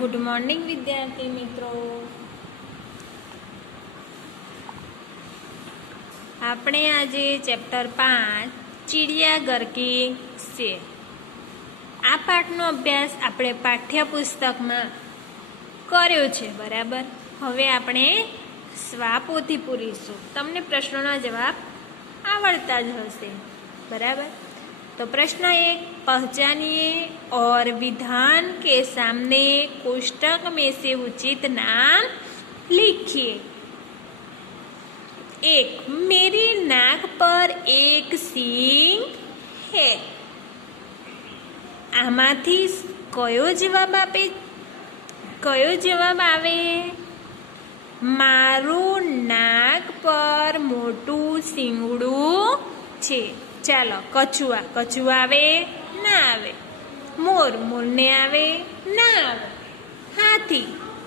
Good morning વિદ્યાર્થી મિત્રો, આપણે આજે ચેપ્ટર 5 ચિડિયાઘર કી છે. આ પાઠનો અભ્યાસ આપણે પાઠ્યપુસ્તકમાં કર્યો છે, બરાબર. હવે આપણે સ્વાપોથી પૂરીશું. તમને પ્રશ્નોના જવાબ આવડતા જ હશે, બરાબર. तो प्रश्न 1, पहचानिए और विधान के सामने कोष्टक में से उचित नाम लिखिए. 1, मेरी नाक पर एक सींग है. आमाथी कयो जवाब आवे? मारू नाक पर मोटू सींगड़ू छे. ચાલો, કછુઆ આવે ના આવે? મોરને આવે ના આવે?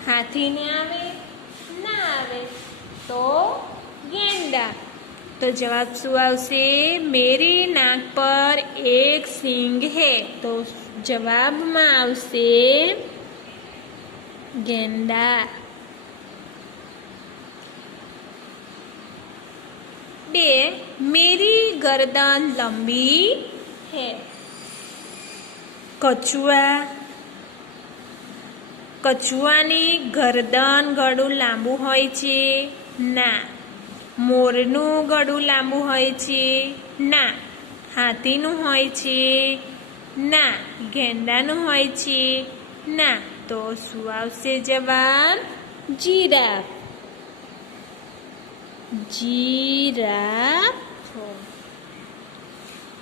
હાથીને આવે ના આવે? તો ગેંડા. તો જવાબ શું આવશે? મેરી નાક પર એક સિંગ હે. તો જવાબમાં આવશે ગેંડા. 2, मेरी गर्दन लंबी है. કછુઆની ગરદન ગળું લાંબુ હોય છે? ના. મોરનું ગળું લાંબુ હોય છે? ના. હાથીનું હોય છે? ના. ગેંડાનું હોય છે? ના. તો શું આવશે જવાબ? જીરાફ.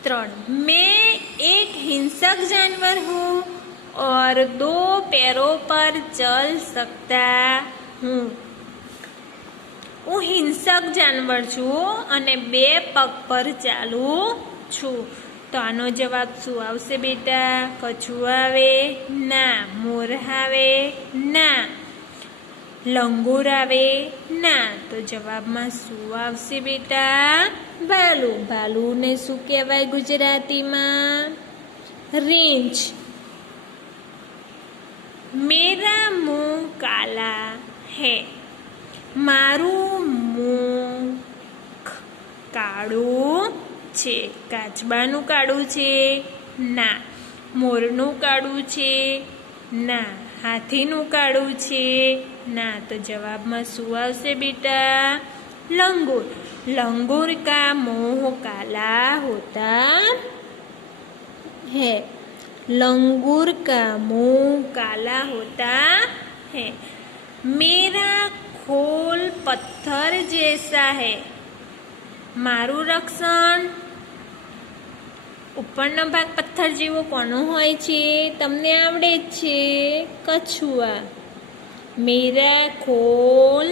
3, मैं एक हिंसक जानवर हूँ और 2 पैरों पर चल सकता हूँ. હું હિંસક જાનવર છું અને 2 પગ પર ચાલું છું. તો આનો જવાબ શું આવશે બેટા? કછું આવે ના. મોર આવે ના. લંગૂર આવે ના. તો જવાબમાં શું આવશે બેટા? ભાલુને શું કહેવાય ગુજરાતીમાં? રીંછ. મેરા મુંહ કાલા હે. મારું મુખ કાળું છે. કાચબાનું કાળું છે? ના. મોરનું કાળું છે? ના. હાથીનું કાળું છે? ના. તો જવાબમાં શું આવશે બેટા? લંગूर का मुंह काला होता है. लंगूर का मुंह काला होता है. मेरा खोल पत्थर जैसा है. મારું રક્ષણ ઉપરનો ભાગ પથ્થર જેવો કોનો હોય છે? તમને આવડે જ છે, કછુઆ. મેરા ખોલ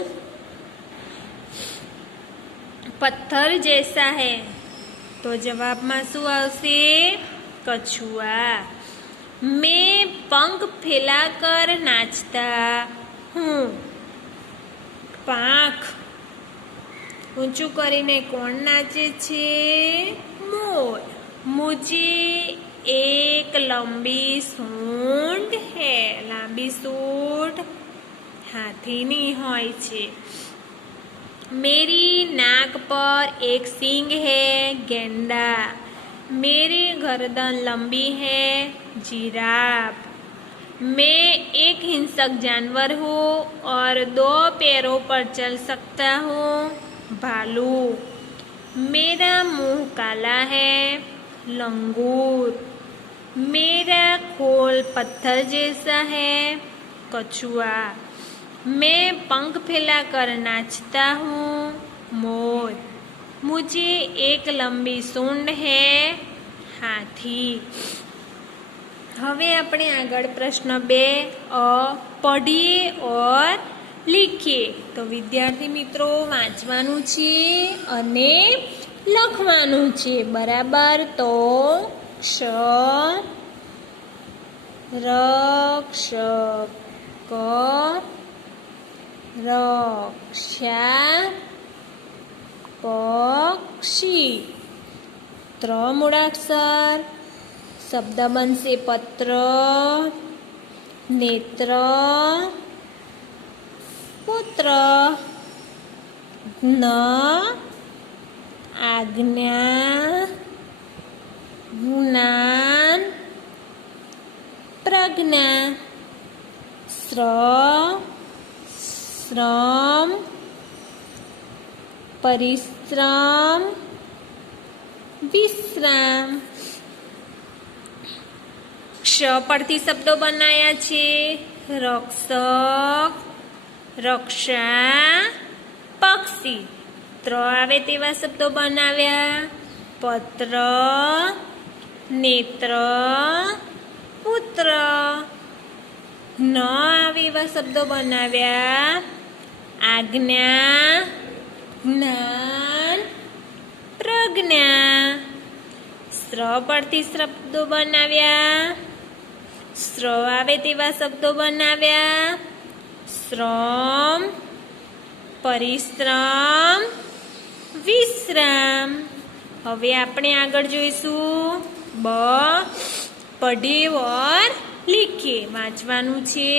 પથ્થર જૈસા હે. તો જવાબમાં શું આવશે? કછુઆ. મેં પંખ ફેલાકર નાચતા હું. પાંખ ઊંચું કરીને કોણ નાચે છે? મોર. મુझे एक लंबी सूंड है. લાંબી સૂંઢ હાથીની હોય છે. मेरी नाक पर एक सींग है. गेंडा. मेरी गर्दन लंबी है. जिराफ. मैं एक हिंसक जानवर हूँ और 2 पैरों पर चल सकता हूँ. भालू. मेरा मुंह काला है. लंगूर. मेरा खोल पत्थर जैसा है. कछुआ. मैं पंख फैलाकर नाचता हूँ. मोर. मुझे एक लंबी सूंड है. हाथी. હવે આપણે આગળ પ્રશ્ન 2 પઢીએ ઓર લીખીએ. તો વિદ્યાર્થી મિત્રો વાંચવાનું છે અને લખવાનું છે, બરાબર. તો રક્ષક, રક્ષા, પક્ષી. 3 મૂળાક્ષર. શબ્દ બનશે પત્ર, नेत्र पुत्र न आज्ञा ज्ञान प्रज्ञा श्रम परिश्रम विश्राम। क्ष परથી શબ્દો બનાયા છે રક્ષક રક્ષા પક્ષી। ત્ર આવે તેવા શબ્દો બનાવ્યા પત્ર નેત્ર પુત્ર। ન આવે એવા શબ્દો બનાવ્યા આજ્ઞા જ્ઞાન પ્રજ્ઞા। શ્ર પરથી શબ્દો બનાવ્યા શ્ર આવે તેવા શબ્દો બનાવ્યા શ્રમ પરિશ્રમ વિશ્રામ। હવે આપણે આગળ જોઈશું બ પઢે ઓર લીખે। વાંચવાનું છે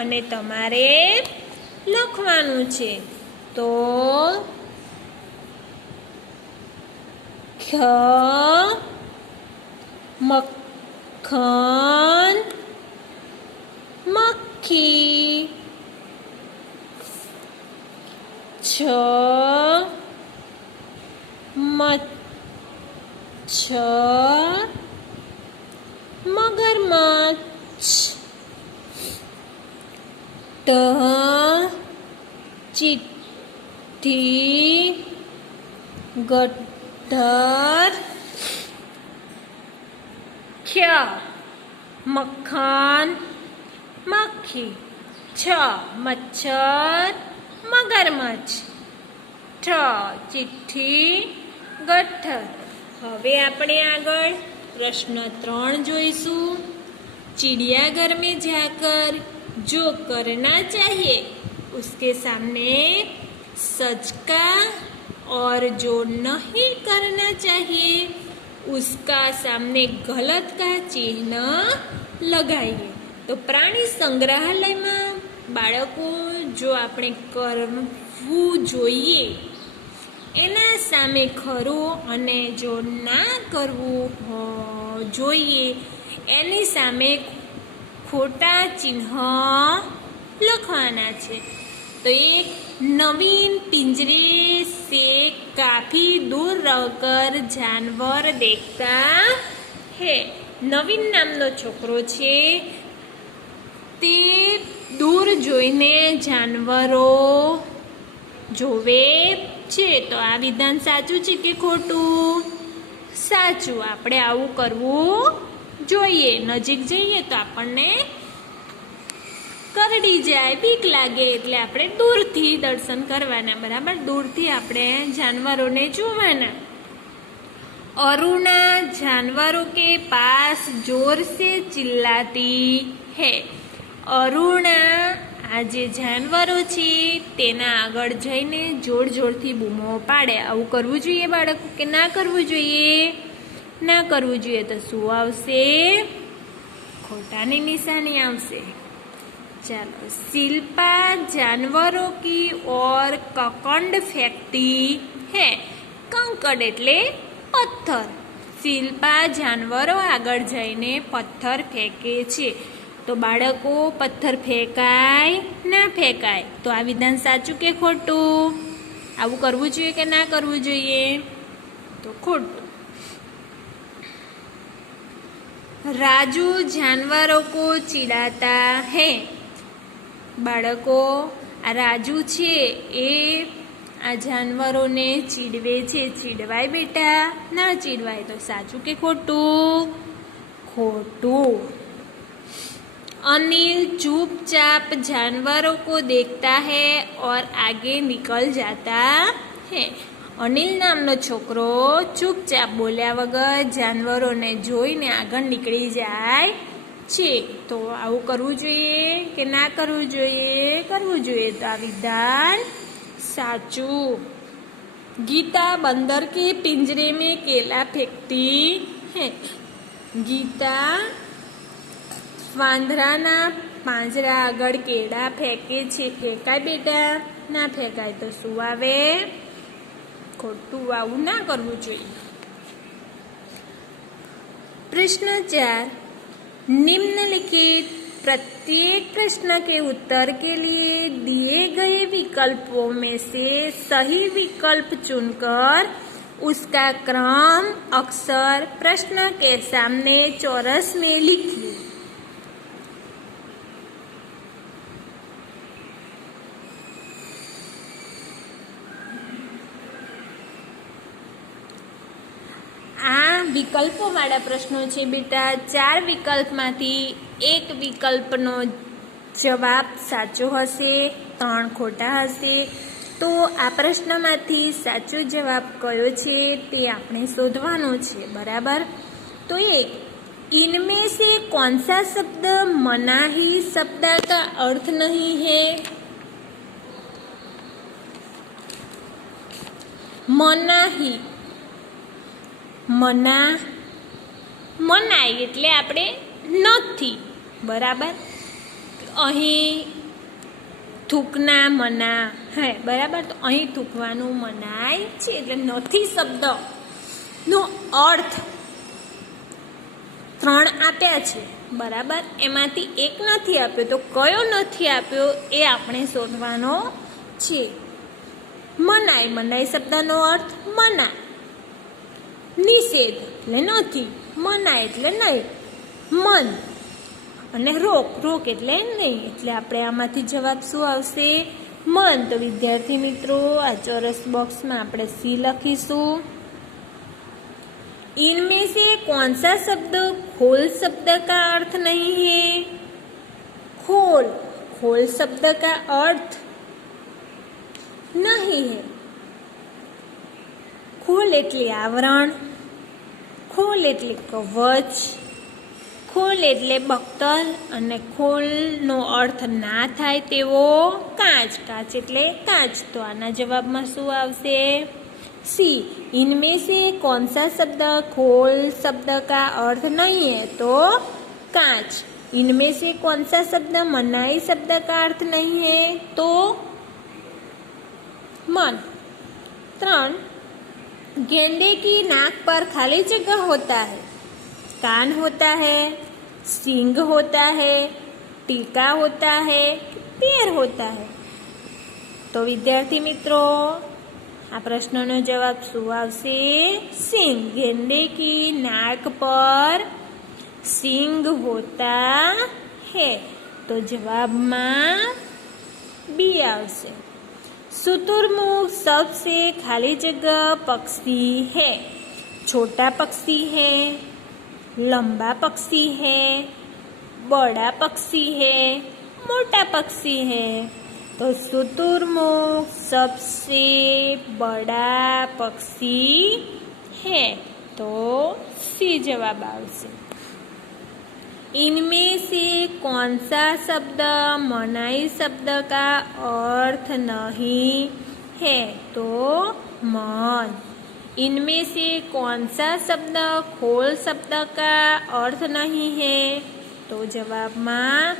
અને તમારે લખવાનું છે। તો ખ મક્ખન મક્ખી। છ મચ્છર મગરમચ્છ। ટ ચિઠ્ઠી ગટ્ટર ખ્ય મક્ખન મક્ખી। છ મચ્છર મગરમચ્છ ઠ ચિઠ્ઠી ગઠ્ઠર। હવે આપણે આગળ પ્રશ્ન 3 જોઈશું। चिड़ियाघर में जाकर जो करना चाहिए उसके सामने सच का और जो नहीं करना चाहिए उसका सामने गलत का चिन्ह लगाइए। तो प्राणी संग्रहालय में बाळको जो આપણે કરવું જોઈએ એના સામે ખરું અને જો ના કરવું જોઈએ એની સામે ખોટા ચિહ્ન લખવાના છે। तो एक नवीन पिंजरे से काफी दूर रहकर जानवर देखता है। नवीन नामनो छोकरो छे ते दूर जोईने जानवरो जोवे छे। तो आ विधान साचुं छे के खोटुं? साचुं। आपणे आवुं करवुं जोईए। नजीक जईए तो आपणने करडी जाए बीक लागे એટલે આપણે દૂરથી દર્શન કરવાના બરાબર। દૂરથી આપણે जानवरों જોવાના। अरुणा जानवरों के पास जोर से चिल्लाती है। अरुणा आ जे जानवरो छे तेना આગળ જઈને જોર જોરથી બૂમો પાડે। આવું કરવું જોઈએ બાળકો કે ના કરવું જોઈએ? ના કરવું જોઈએ। તો શું આવશે? ખોટાની નિશાની આવશે। चलो शिल्पा जानवरों की ओर ककंड फेंकती है। कंकड़ एटले पत्थर। शिल्पा जानवरों आगळ जईने पत्थर फेंके छे। तो बाळको पत्थर फेंकाय ना फेंकाय? तो आ विधान साचुं के खोटुं? आवुं करवुं जोईए के ना करवुं जोईए? तो खोटुं। राजू जानवरों को चिढ़ाता है। बाळको आ राजू छे ए आ जानवरोने चीड़वे छे। चीड़वाय बेटा? ना चीड़वाय। तो साचुं के खोटुं? खोटुं। अनिल चुपचाप जानवरों को देखता है और आगे निकल जाता है। अनिल नामनो छोकरो चुपचाप बोल्या वगर जानवरोने जोईने આગળ નીકળી જાય છે। તો આવું કરવું જોઈએ કે ના કરવું જોઈએ? કરવું જોઈએ। તો આ વિધાન સાચું। गीता बंदर के पिंजरे में केला फेंकती है। गीता वांदराना પાંજરા આગળ કેળા ફેંકે છે, ફેંકાય બેટા? ના ફેંકાય. તો શું આવે? ખોટું. આવું ના કરવું જોઈએ. प्रश्न 4, निम्नलिखित प्रत्येक प्रश्न के उत्तर के लिए दिए गए विकल्पों में से सही विकल्प चुनकर उसका क्रम अक्षर प्रश्न के सामने चौरस में लिखिए. વિકલ્પોવાળા પ્રશ્નો છે બેટા. 4 વિકલ્પમાંથી એક વિકલ્પનો જવાબ સાચો હશે, 3 ખોટા હશે. તો આ પ્રશ્નમાંથી સાચો જવાબ કયો છે તે આપણે શોધવાનો છે. બરાબર. તો 1, इनमें से कौन सा शब्द मनाही शब्द का अर्थ नहीं है? मनाही, મનાય એટલે આપણે નથી. બરાબર. અહીં થૂકના મના હે. બરાબર. તો અહીં થૂકવાનું મનાય છે એટલે નથી શબ્દનો અર્થ 3 આપ્યા છે. બરાબર. એમાંથી એક નથી આપ્યો. તો કયો નથી આપ્યો એ આપણે શોધવાનો છે. મનાય શબ્દનો અર્થ મનાય. નિષેધ એટલે નથી, મનાય એટલે નહીં, મન અને રોક એટલે નહીં. એટલે આપણે આમાંથી જવાબ શું આવશે? મન. તો વિદ્યાર્થી મિત્રો, આ ચોરસ બોક્સમાં આપણે સી લખીશું. इनमें से कौन सा शब्द खोल शब्द का अर्थ नहीं है? खोल शब्द का अर्थ नहीं है. खोल એટલે આવરણ, ખોલ એટલે કવચ, ખોલ એટલે બખ્તર અને ખોલનો અર્થ ના થાય તેવો કાચ. કાચ એટલે કાચ. તો આના જવાબમાં શું આવશે? सी. इनमें से कौन सा शब्द खोल शब्द का अर्थ नहीं है? तो कांच. इनमें से कौन सा शब्द मनाई शब्द का अर्थ नहीं है? तो मन. 3, गेंडे की नाक पर खाली जगह होता है, कान होता है, सींग होता है, टीका होता है, पैर होता है. तो विद्यार्थी मित्रों, આ પ્રશ્નનો જવાબ શું આવશે? सींग. गेंडे की नाक पर सींग होता है. तो जवाबમાં बी આવશે. शुतुरमुर्ग सबसे खाली जगह पक्षी है. छोटा पक्षी है, लंबा पक्षी है, बड़ा पक्षी है, मोटा पक्षी है. तो शुतुरमुर्ग सबसे बड़ा पक्षी है. तो सी जवाब आवશે. इनमें से कौन सा शब्द मनाई शब्द का अर्थ नहीं है? तो मन. इनमें से कौन सा शब्द खोल शब्द का अर्थ नहीं है? तो जवाबમાં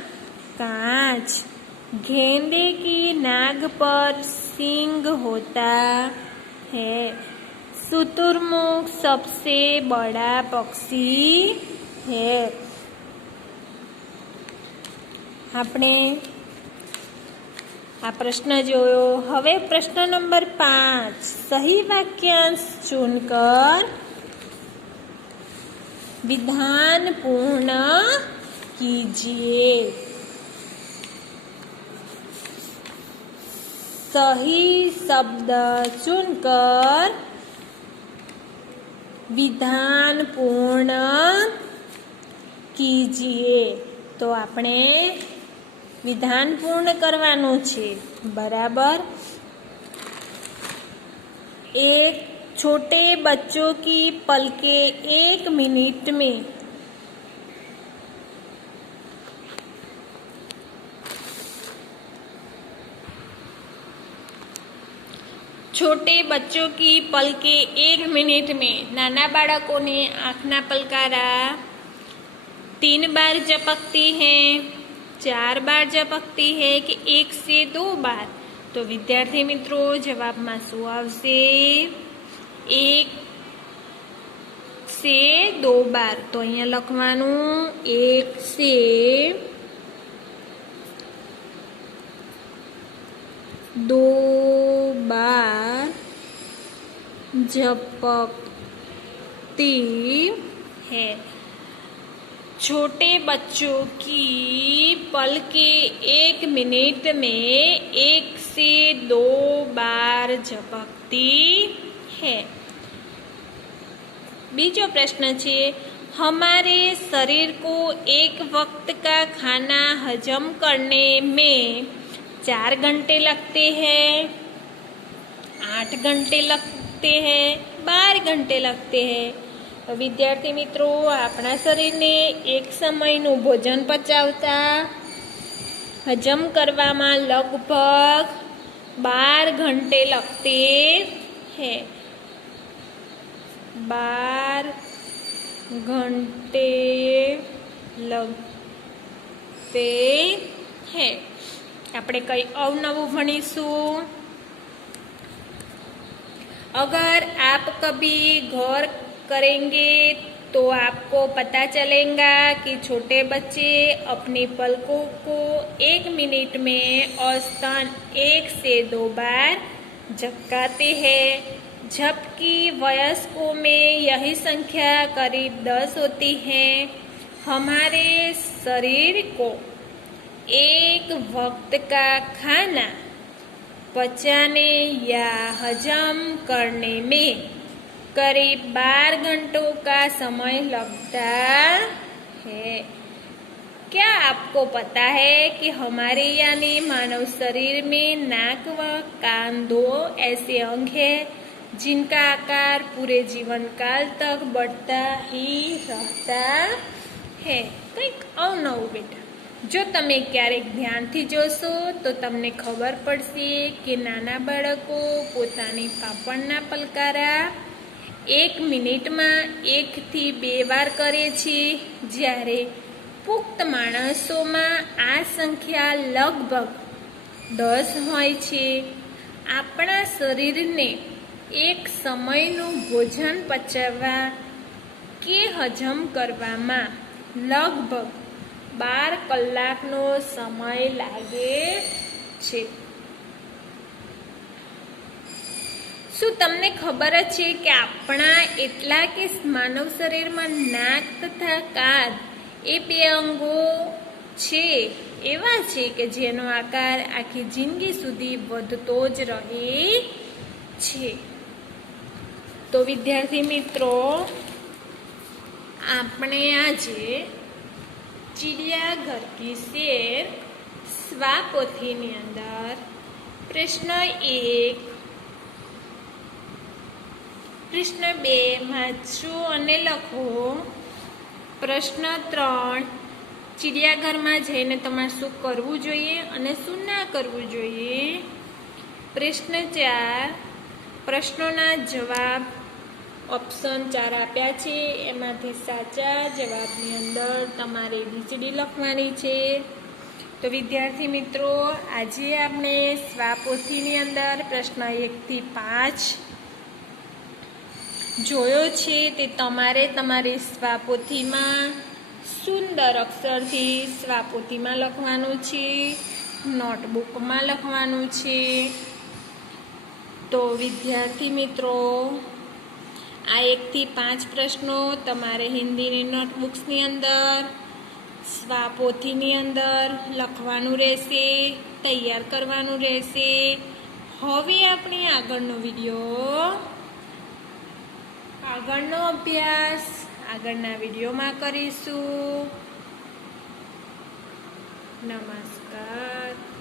कांच. गेंडे की नाक पर सींग होता है. शुतुरमुर्ग सबसे बड़ा पक्षी है. આપણે આ પ્રશ્ન જોયો. હવે પ્રશ્ન નંબર 5, સહી વાક્યાંશ ચुनकर विधान पूर्ण कीजिए. सही शब्द चुनकर विधान पूर्ण कीजिए. तो આપણે વિધાન પૂર્ણ કરવાનું છે. બરાબર. एक छोटे बच्चों की पलकें 1 मिनट में छोटे बच्चों की पलकें 1 मिनट में. नाना बाળકોને આંખના પલકારા 3 बार झपकती हैं. 4 बार झपकती है कि 1 से 2 बार? तो विद्यार्थी मित्रों जवाबમાં શું આવશે? 1 से 2 बार. तो અહીંયા લખવાનું 1 से 2 बार झपकती है. छोटे बच्चों की पलकें 1 मिनट में 1 से 2 बार झपकती है. बीजो प्रश्न है, हमारे शरीर को एक वक्त का खाना हजम करने में 4 घंटे लगते हैं, 8 घंटे लगते हैं, 12 घंटे लगते हैं. तो विद्यार्थी मित्रों अपना शरीर ने एक समयનું भोजन पचावता हजम करवामां लगभग 12 घंटे लगते हैं. 12 घंटे लगते हैं. આપણે કઈ અવનવું ભણીશું. अगर आप कभी गौर करेंगे तो आपको पता चलेगा कि छोटे बच्चे अपनी पलकों को 1 मिनट में औसतन 1 से 2 बार झपकाते हैं, जबकि वयस्कों में यही संख्या करीब 10 होती है. हमारे शरीर को एक वक्त का खाना पचाने या हजम करने में करीब 12 घंटों का समय लगता है. क्या आपको पता है कि हमारे यानी मानव शरीर में नाक व कान 2 ऐसे अंग हैं जिनका आकार पूरे जीवन काल तक बढ़ता ही रहता है. કંઈક અવનવું બેટા. જો તમે ક્યારેક ધ્યાનથી જોશો તો તમને ખબર પડશે કે નાના બાળકો પોતાની પાપણના પલકારા 1 મિનિટમાં 1 થી 2 વાર કરે છે, જ્યારે પુખ્ત માણસોમાં આ સંખ્યા લગભગ 10 હોય છે. આપણા શરીરને એક સમયનું ભોજન પચાવવા કે હજમ કરવામાં લગભગ 12 કલાકનો સમય લાગે છે. શું તમને ખબર છે કે આપણા એટલા કે માનવ શરીરમાં નાક તથા કાન એ 2 અંગો છે એવા છે કે જેનો આકાર આખી જિંદગી સુધી વધતો જ રહે છે. તો વિદ્યાર્થી મિત્રો આપણે આજે चिड़ियाघर की शेर स्वापोथीनी अंदर प्रश्न 1 प्रश्न 2 वाँचो अने लखो. प्रश्न 3 चिड़ियाघर में जईने तमारे शुं करवुं जोईए अने शुं ना करवुं जोईए. प्रश्न 4 प्रश्नोना जवाब ऑप्शन 4 आप्या छे, एमांथी साचा जवाबनी अंदर तमारे ABCD लखवानी छे. तो विद्यार्थी मित्रों आजे आपणे स्वापोथीनी अंदर प्रश्न 1 થી 5 जोयो छे. ते तमारे तमारी स्वापोथीमां सुंदर अक्षरथी स्वापोथीमां लखवानुं छे, नोटबुकमां लखवानुं छे. तो विद्यार्थी मित्रों आ 1 થી 5 प्रश्नों तमारे हिंदीनी नोटबुक्सनी अंदर स्वापोथीनी अंदर लखवानुं रहेशे, तैयार करवानुं रहेशे. हवे आपणे आगळनो विडियो आगळनो अभ्यास आगळना विडियोमां करीशुं. नमस्कार.